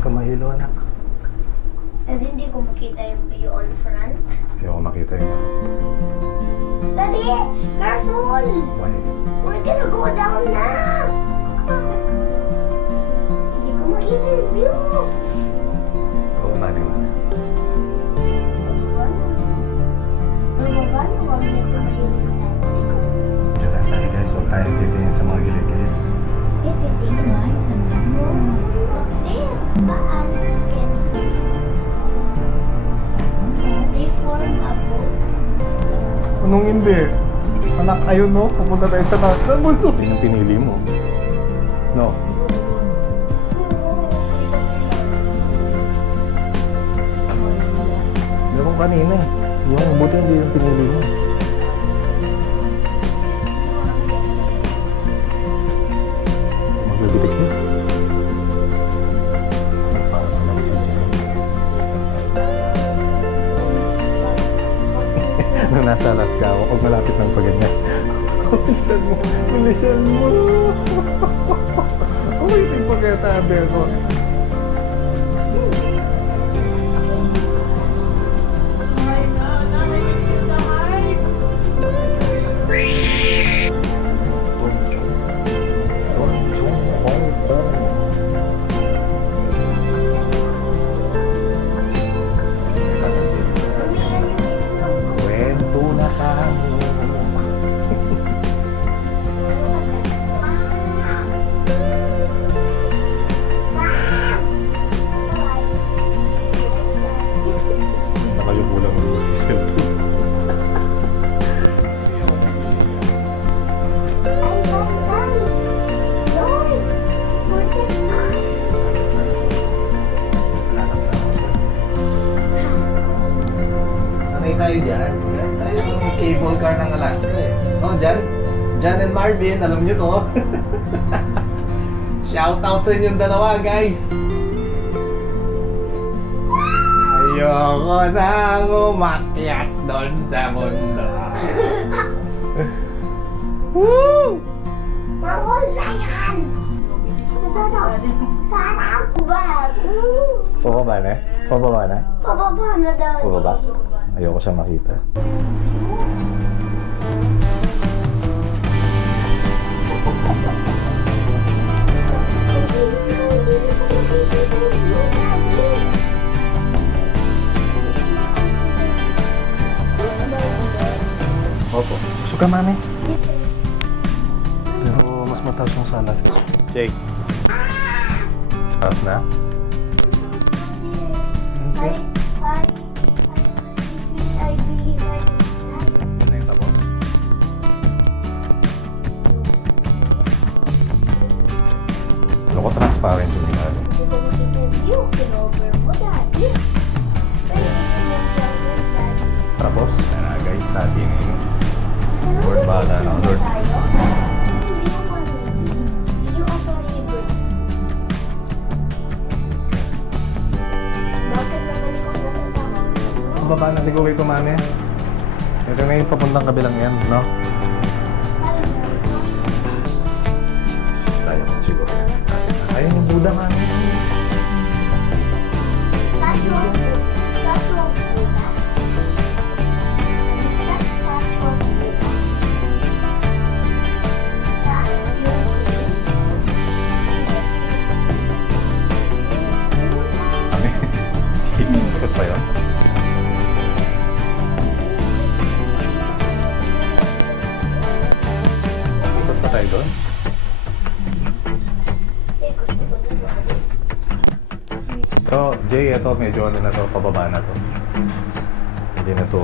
Kamahilo, anak. And hindi ko makita yung view on front. Ayoko makita yung ano. Daddy, careful! Why? We're gonna go down na! Hindi ko makita yung view. Oo, mani. Bababa na, huwag na tumayo yung daddy ko. Diyan lang tayo guys. Huwag tayong titingin sa mga gilid-gilid. They form a boat. Anong hindi? Anak, ayun no? Pupunta tayo sa taas ng mundo. Yun ang pinili mo. No? Meron kanina eh. Yung buti hindi yung pinili mo. Maglabitik yun. Parang malamig si Jen. Nung nasa Alaska ako, pag malapit ng paganyan. Bilisan mo! Bilisan mo! Ako yung pagkatabi ako. Kwento na kami. Nakayupo lang yung cellphone. Sanay tayo dyan. Yan tayo yung cable car ng Alaska eh. Oh, Jan and Marvin, alam nyo to. Shout out sa inyong dalawa, guys. Ayoko nang umakyat doon sa mundo. Woo! Mahol na yan! Parang ba? Pababa na? Pababa na? Pababa na daw. Pababa? Ayoko siya makita. Opo. Gusto ka, mami? Pero mas mataas yung salas. Jake. Taas na? Okay. I believe I Ano yung tapos? Ano ko transparent yung ginagawa? Hindi ko makita yung view. Kinover mo, daddy. Pero yun yung shower, daddy. Tapos, yan na guys, sa ating Lord bahala na, Lord. View of a river. Bakit naman ikaw natatawa? Ang baba na siguro ito, mami. Ito na yung papuntang kabilang yan, no? Tayo mo siguro. Ayun yung Buddha, mami. Statue of Buddha. Statue of Buddha. Statue of Buddha. Mami, ikot pa yun? Ikot pa tayo doon? So, Jay, ito medyo ano na to, pababa na to. Hindi na to